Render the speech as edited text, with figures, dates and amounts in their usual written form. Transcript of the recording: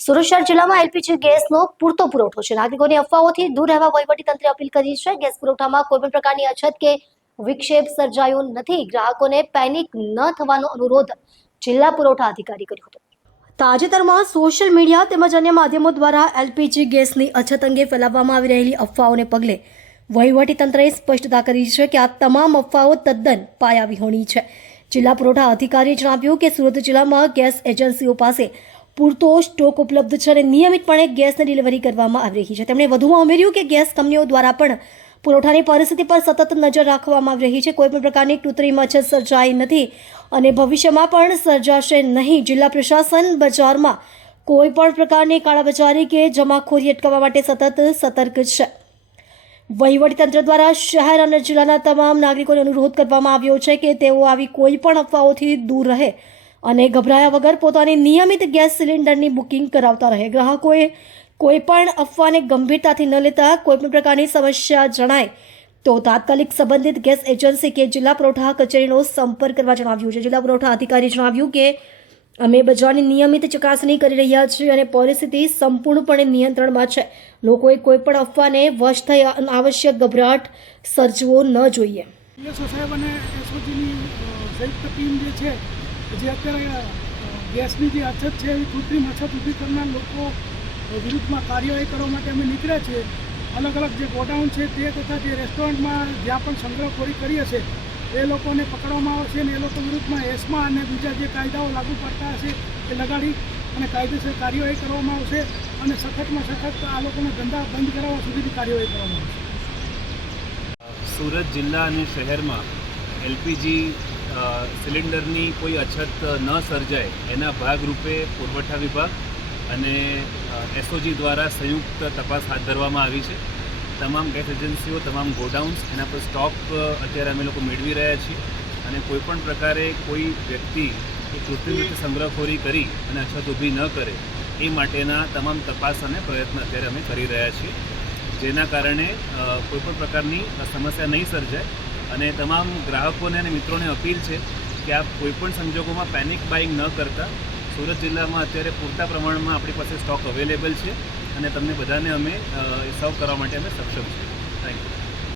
સુરત શહેર જિલ્લામાં એલપીજી ગેસનો પૂરતો પુરવઠો છે। નાગરિકોની અફવાઓથી દૂર રહેવા વહીવટીતંત્રે અપીલ કરી છે। ગેસ પુરવઠામાં કોઈપણ પ્રકારની અછત કે વિક્ષેપ સર્જાયો નથી। ગ્રાહકોને પેનિક ન થવાનો અનુરોધ જિલ્લા પુરવઠા અધિકારી કર્યો હતો। તાજેતરમાં સોશિયલ મીડિયા તેમજ અન્ય માધ્યમો દ્વારા એલપીજી ગેસની અછત અંગે ફેલાવવામાં આવી રહેલી અફવાઓને પગલે વહીવટીતંત્રએ સ્પષ્ટતા કરી છે કે આ તમામ અફવાઓ તદ્દન પાયાવિહોણી છે। જિલ્લા પુરવઠા અધિકારીએ જણાવ્યું કે સુરત જિલ્લામાં ગેસ એજન્સીઓ પાસે પૂરતો સ્ટોક ઉપલબ્ધ છે અને નિયમિતપણે ગેસની ડિલિવરી કરવામાં આવી રહી છે। તેમણે વધુમાં ઉમેર્યું કે ગેસ કંપનીઓ દ્વારા પણ પુરવઠાની પરિસ્થિતિ પર સતત નજર રાખવામાં આવી રહી છે। કોઈપણ પ્રકારની કૃત્રિમ અછત સર્જાઈ નથી અને ભવિષ્યમાં પણ સર્જાશે નહીં। જિલ્લા પ્રશાસન બજારમાં કોઈપણ પ્રકારની કાળાબજારી કે જમાખોરી અટકાવવા માટે સતત સતર્ક છે। વહીવટીતંત્ર દ્વારા શહેર અને જિલ્લાના તમામ નાગરિકોને અનુરોધ કરવામાં આવ્યો છે કે તેઓ આવી કોઈ પણ અફવાઓથી દૂર રહે અને ગભરાયા વગર પોતાની નિયમિત ગેસ સિલિન્ડરની બુકિંગ કરાવતા રહે। ગ્રાહકોએ કોઈ પણ અફવાને ગંભીરતાથી ન લેતા કોઈપણ પ્રકારની સમસ્યા જણાય તો તાત્કાલિક સંબંધિત ગેસ એજન્સી કે જિલ્લા પુરવઠા કચેરીનો સંપર્ક કરવા જણાવ્યું છે। જિલ્લા પુરવઠા અધિકારીએ જણાવ્યું કે અમે બજારની નિયમિત ચકાસણી કરી રહ્યા છીએ અને પરિસ્થિતિ સંપૂર્ણપણે નિયંત્રણમાં છે। લોકોએ કોઈપણ અફવાને વશ થઈ અનાવશ્યક ગભરાટ સર્જવો ન જોઈએ। સાહેબ અને એસઓજીની સંયુક્ત ટીમ જે છે જે અત્યારે ગેસની જે અછત છે એ કૃત્રિમ અછત ઊભી કરનાર લોકો વિરુદ્ધમાં કાર્યવાહી કરવા માટે અમે નીકળ્યા છીએ। અલગ અલગ જે ગોડાઉન છે તે તથા જે રેસ્ટોરન્ટમાં જ્યાં પણ સંગ્રહખોરી કરી હશે એ લોકોને પકડવામાં આવશે અને એ લોકો વિરુદ્ધમાં એસ્મા અને બીજા જે કાયદાઓ લાગુ પડતા હશે એ લગાડી અને કાયદેસર કાર્યવાહી કરવામાં આવશે અને સખતમાં સખત આ લોકોના ધંધા બંધ કરાવવા સુધીની કાર્યવાહી કરવામાં આવશે। સુરત જિલ્લા અને શહેરમાં એલપીજી સિલિન્ડરની કોઈ અછત ન સર્જાય એના ભાગરૂપે પુરવઠા વિભાગ અને એસઓજી દ્વારા સંયુક્ત તપાસ હાથ ધરવામાં આવી છે। તમામ ગેસ એજન્સીઓ, તમામ ગોડાઉન્સ એના પર સ્ટોક અત્યારે અમે લોકો મેળવી રહ્યા છીએ અને કોઈપણ પ્રકારે કોઈ વ્યક્તિ એ કૃત્રિમ રીતે સંગ્રહખોરી કરી અને અછત ઊભી ન કરે એ માટેના તમામ તપાસ અને પ્રયત્ન અત્યારે અમે કરી રહ્યા છીએ, જેના કારણે કોઈપણ પ્રકારની સમસ્યા નહીં સર્જાય। અને તમામ ગ્રાહકોને અને મિત્રોને અપીલ છે કે આપ કોઈપણ સંજોગોમાં પેનિક બાઇંગ ન કરતા। સુરત જિલ્લામાં અત્યારે પૂરતા પ્રમાણમાં આપણી પાસે સ્ટોક અવેલેબલ છે અને તમને બધાને અમે સર્વ કરવા માટે અમે સક્ષમ છીએ। Thank you.